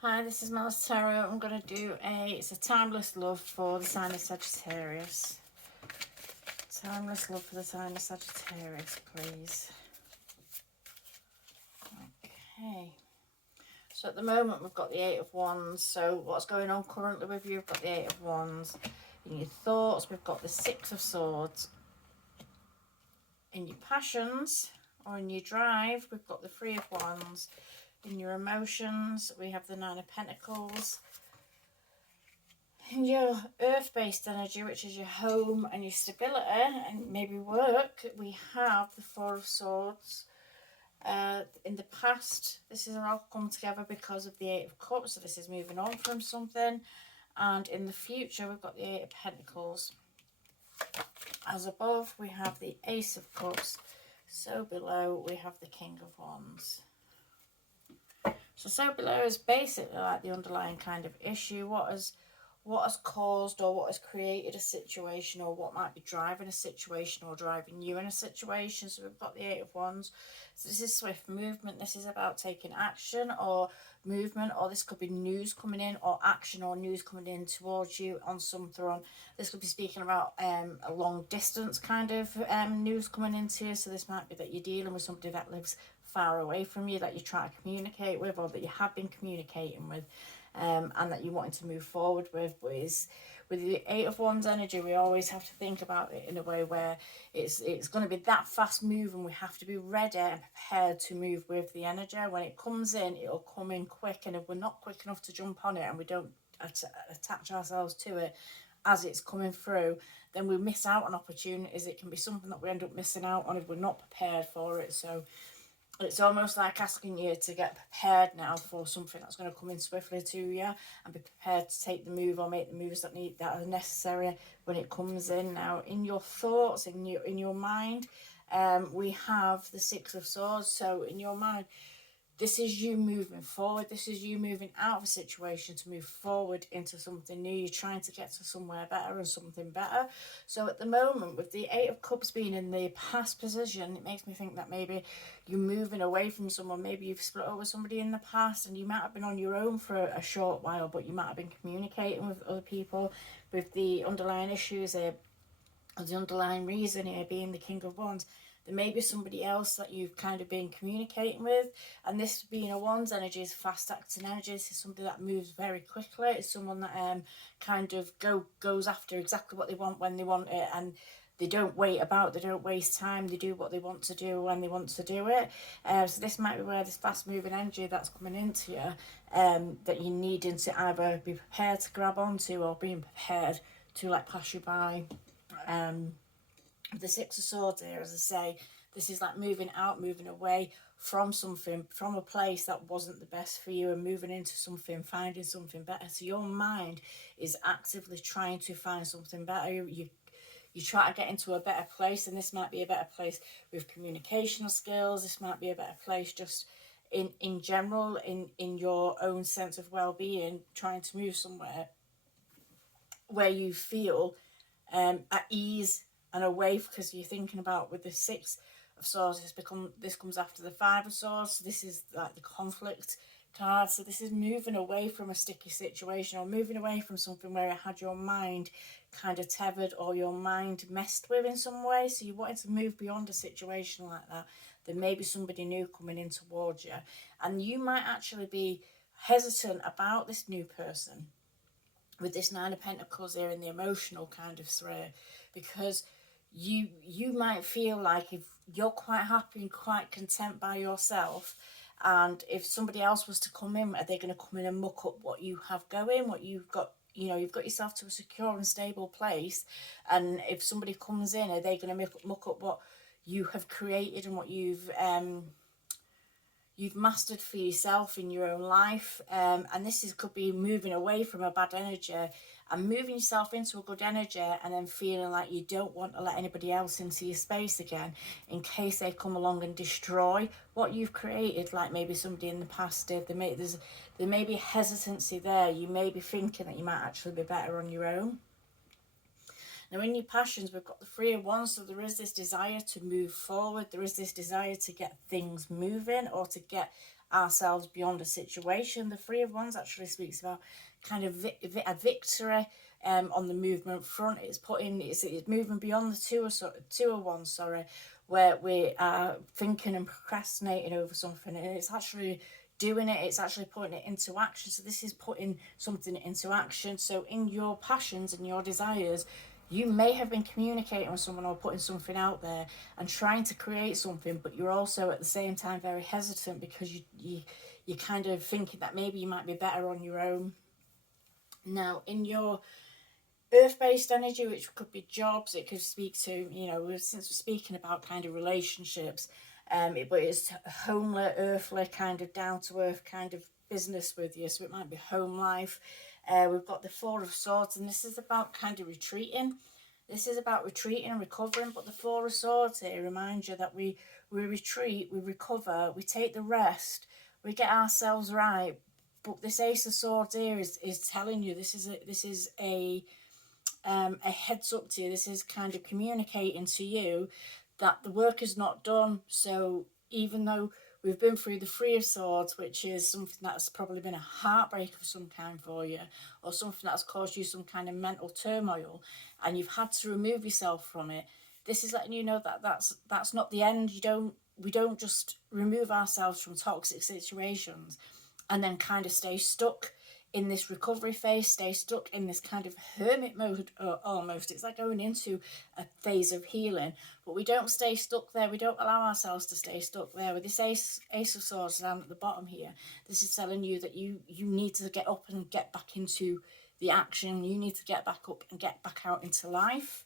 Hi, this is Malice Tarot. I'm going to do it's a timeless love for the sign of Sagittarius. Timeless love for the sign of Sagittarius, please. Okay. So at the moment we've got the Eight of Wands. So what's going on currently with you? We've got the Eight of Wands. In your thoughts, we've got the Six of Swords. In your passions or in your drive, we've got the Three of Wands. In your emotions, we have the Nine of Pentacles. In your earth-based energy, which is your home and your stability and maybe work, we have the Four of Swords. In the past, this has all come together because of the Eight of Cups, so this is moving on from something. And in the future, we've got the Eight of Pentacles. As above, we have the Ace of Cups. So below, we have the King of Wands. So below is basically like the underlying kind of issue. What has caused or what has created a situation, or what might be driving a situation or driving you in a situation. So we've got the Eight of Wands. So this is swift movement. This is about taking action or movement, or this could be news coming in, or action or news coming in towards you on something. This could be speaking about a long distance kind of news coming into you. So this might be that you're dealing with somebody that lives far away from you, that you try to communicate with, or that you have been communicating with, and that you're wanting to move forward with. But with the Eight of Wands energy, we always have to think about it in a way where it's going to be that fast move, and we have to be ready and prepared to move with the energy. When it comes in, it'll come in quick, and if we're not quick enough to jump on it and we don't attach ourselves to it as it's coming through, then we miss out on opportunities. It can be something that we end up missing out on if we're not prepared for it. So it's almost like asking you to get prepared now for something that's going to come in swiftly to you, and be prepared to take the move or make the moves that are necessary when it comes in. Now, in your thoughts, in your mind, we have the Six of Swords. So in your mind, this is you moving forward. This is you moving out of a situation to move forward into something new. You're trying to get to somewhere better and something better. So at the moment, with the Eight of Cups being in the past position, it makes me think that maybe you're moving away from someone. Maybe you've split up with somebody in the past, and you might have been on your own for a short while, but you might have been communicating with other people. With the underlying issues here, or the underlying reason here being the King of Wands, there may be somebody else that you've kind of been communicating with. And this being a Wands energy is fast acting energy. This is somebody that moves very quickly. It's someone that kind of goes after exactly what they want when they want it, and they don't wait about, they don't waste time, they do what they want to do when they want to do it. So this might be where this fast moving energy that's coming into you, that you're needing to either be prepared to grab onto, or being prepared to let pass you by. The Six of Swords here, as I say, this is like moving out, moving away from something, from a place that wasn't the best for you, and moving into something, finding something better. So your mind is actively trying to find something better. You try to get into a better place, and this might be a better place with communicational skills. This might be a better place just in general, in your own sense of well-being, trying to move somewhere where you feel at ease and away, because you're thinking about, with the Six of Swords, this comes after the Five of Swords. So this is like the conflict card. So this is moving away from a sticky situation, or moving away from something where it had your mind kind of tethered, or your mind messed with in some way. So you wanted to move beyond a situation like that. There may be somebody new coming in towards you, and you might actually be hesitant about this new person with this Nine of Pentacles here in the emotional kind of sphere, because you might feel like if you're quite happy and quite content by yourself, and if somebody else was to come in, are they going to come in and muck up what you have going, what you've got? You've got yourself to a secure and stable place, and if somebody comes in, are they going to muck up what you have created and what you've mastered for yourself in your own life? And this could be moving away from a bad energy and moving yourself into a good energy, and then feeling like you don't want to let anybody else into your space again, in case they come along and destroy what you've created, like maybe somebody in the past did. There may be hesitancy there. You may be thinking that you might actually be better on your own. Now, in your passions, we've got the Three of Wands, so there is this desire to move forward. There is this desire to get things moving, or to get ourselves beyond a situation. The Three of Wands actually speaks about kind of a victory on the movement front. It's moving beyond the two of Wands, sorry, where we are thinking and procrastinating over something, and it's actually doing it, it's actually putting it into action. So this is putting something into action. So in your passions and your desires, you may have been communicating with someone or putting something out there and trying to create something, but you're also at the same time very hesitant because you're kind of thinking that maybe you might be better on your own. Now, in your earth-based energy, which could be jobs, it could speak to, you know, since we're speaking about kind of relationships, but it's homely, earthly, kind of down-to-earth kind of business with you, so it might be home life. We've got the Four of Swords, and this is about kind of retreating. This is about retreating and recovering, but the Four of Swords here reminds you that we retreat, we recover, we take the rest, we get ourselves right. But this Ace of Swords here is telling you this is a heads up to you. This is kind of communicating to you that the work is not done. So even though we've been through the Three of Swords, which is something that's probably been a heartbreak of some kind for you, or something that's caused you some kind of mental turmoil, and you've had to remove yourself from it, this is letting you know that that's not the end. We don't just remove ourselves from toxic situations and then kind of stay stuck in this recovery phase, stay stuck in this kind of hermit mode almost. It's like going into a phase of healing, but we don't stay stuck there. We don't allow ourselves to stay stuck there. With this Ace of Swords down at the bottom here, this is telling you that you need to get up and get back into the action. You need to get back up and get back out into life.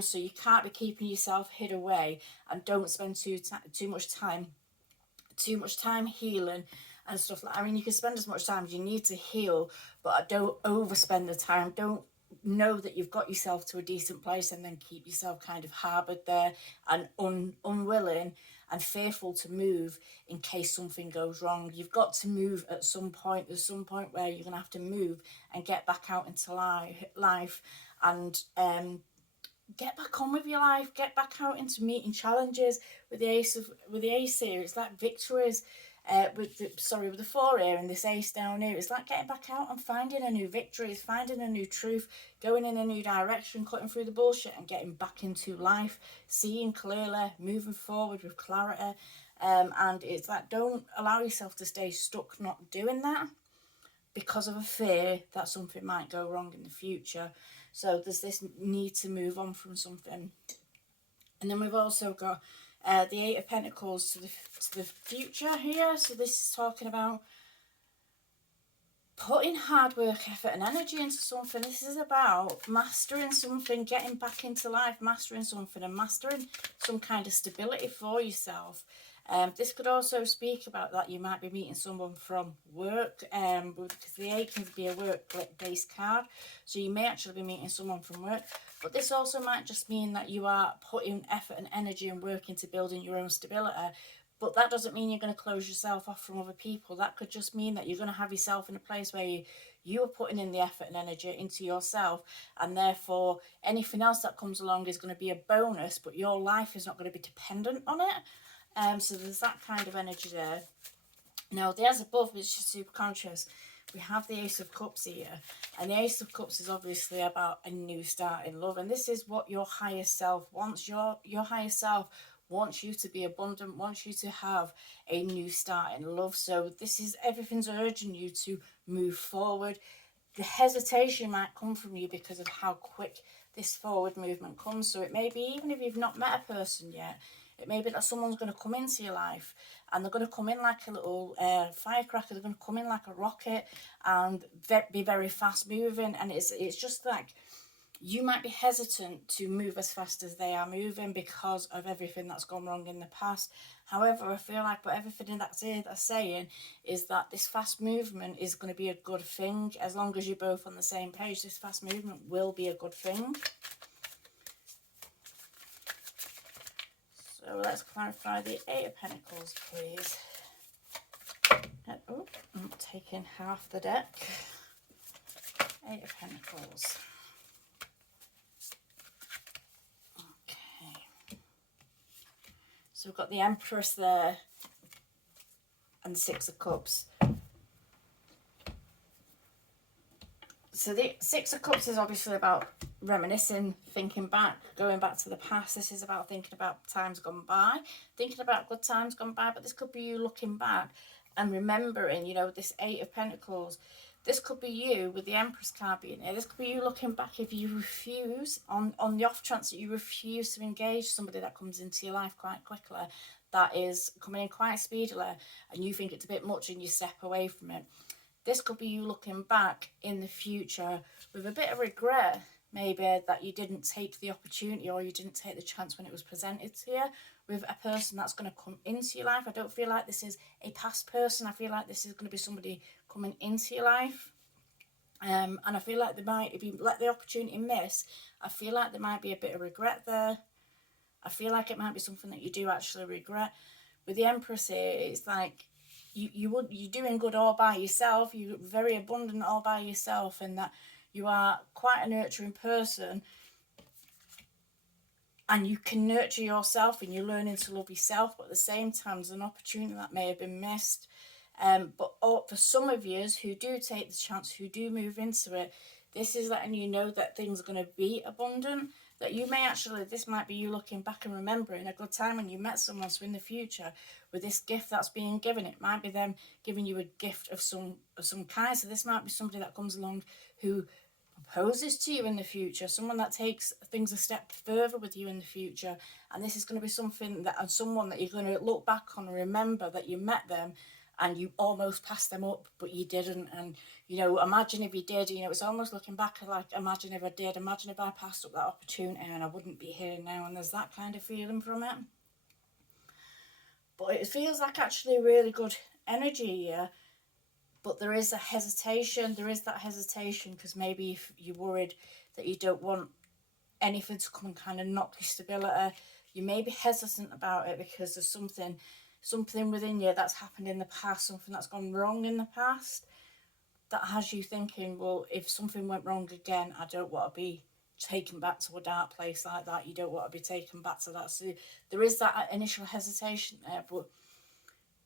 So you can't be keeping yourself hid away, and don't spend too much time healing and stuff like. I mean, you can spend as much time as you need to heal, but don't overspend the time. Don't know that you've got yourself to a decent place and then keep yourself kind of harboured there and unwilling and fearful to move in case something goes wrong. You've got to move at some point. There's some point where you're going to have to move and get back out into life and get back on with your life. Get back out into meeting challenges. With the Ace here, it's like victories. With the Four here and this Ace down here, it's like getting back out and finding a new victory, finding a new truth, going in a new direction, cutting through the bullshit and getting back into life, seeing clearly, moving forward with clarity. And it's like, don't allow yourself to stay stuck not doing that because of a fear that something might go wrong in the future. So there's this need to move on from something. And then we've also got the Eight of Pentacles to the future here. So this is talking about putting hard work, effort and energy into something. This is about mastering something, getting back into life, mastering something and mastering some kind of stability for yourself. This could also speak about that you might be meeting someone from work, because the 8 can be a work-based card, so you may actually be meeting someone from work. But this also might just mean that you are putting effort and energy and work into building your own stability. But that doesn't mean you're going to close yourself off from other people. That could just mean that you're going to have yourself in a place where you are putting in the effort and energy into yourself, and therefore anything else that comes along is going to be a bonus, but your life is not going to be dependent on it. So there's that kind of energy there. Now, the as above is just super conscious. We have the Ace of Cups here, and the Ace of Cups is obviously about a new start in love, and this is what your higher self wants. Your higher self wants you to be abundant, wants you to have a new start in love. So this is, everything's urging you to move forward. The hesitation might come from you because of how quick this forward movement comes. So it may be, even if you've not met a person yet, it may be that someone's going to come into your life and they're going to come in like a little firecracker. They're going to come in like a rocket and be very fast moving. And it's just like, you might be hesitant to move as fast as they are moving because of everything that's gone wrong in the past. However, I feel like what everything that's here that's saying is that this fast movement is going to be a good thing. As long as you're both on the same page, this fast movement will be a good thing. So let's clarify the Eight of Pentacles, please. Oh, I'm taking half the deck. Eight of Pentacles. Okay. So we've got the Empress there. and the Six of Cups. So the Six of Cups is obviously about reminiscing, thinking back, going back to the past. This is about thinking about times gone by, thinking about good times gone by, but this could be you looking back and remembering, you know, this Eight of Pentacles. This could be you with the Empress card being here. This could be you looking back if you refuse, on the off chance that you refuse to engage somebody that comes into your life quite quickly, that is coming in quite speedily, and you think it's a bit much and you step away from it. This could be you looking back in the future with a bit of regret, maybe, that you didn't take the opportunity or you didn't take the chance when it was presented to you, with a person that's going to come into your life. I don't feel like this is a past person. I feel like this is going to be somebody coming into your life. And I feel like there might, if you let the opportunity miss, I feel like there might be a bit of regret there. I feel like it might be something that you do actually regret. With the Empress here, it's like, you're doing good all by yourself. You're very abundant all by yourself, and that you are quite a nurturing person, and you can nurture yourself and you're learning to love yourself, but at the same time there's an opportunity that may have been missed. But for some of you who do take the chance, who do move into it, this is letting you know that things are going to be abundant, that you may actually, this might be you looking back and remembering a good time when you met someone. So in the future, with this gift that's being given, it might be them giving you a gift of some kind. So this might be somebody that comes along who proposes to you in the future, someone that takes things a step further with you in the future. And this is going to be something that, and someone that you're going to look back on and remember that you met them and you almost passed them up, but you didn't. And, you know, imagine if you did, you know, it's almost looking back like, imagine if I did, imagine if I passed up that opportunity and I wouldn't be here now. And there's that kind of feeling from it. But it feels like actually really good energy here. But there is a hesitation. There is that hesitation because maybe if you're worried that you don't want anything to come and kind of knock your stability, you may be hesitant about it because there's something within you that's happened in the past, something that's gone wrong in the past, that has you thinking, well, if something went wrong again, I don't want to be taken back to a dark place like that. You don't want to be taken back to that. So there is that initial hesitation there, but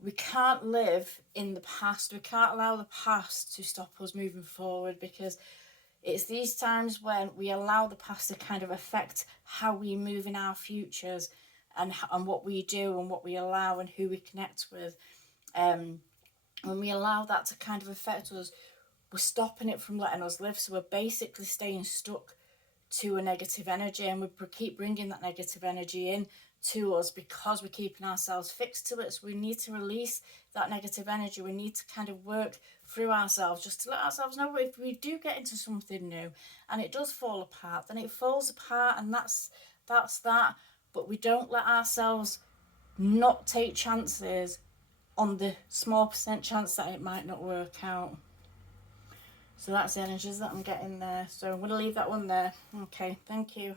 we can't live in the past. We can't allow the past to stop us moving forward, because it's these times when we allow the past to kind of affect how we move in our futures, and what we do and what we allow and who we connect with. When we allow that to kind of affect us, we're stopping it from letting us live. So we're basically staying stuck to a negative energy, and we keep bringing that negative energy in to us because we're keeping ourselves fixed to it. So we need to release that negative energy. We need to kind of work through ourselves just to let ourselves know if we do get into something new and it does fall apart, then it falls apart, and that's that. But we don't let ourselves not take chances on the small percent chance that it might not work out. So that's the energies that I'm getting there. So I'm going to leave that one there. Okay, thank you.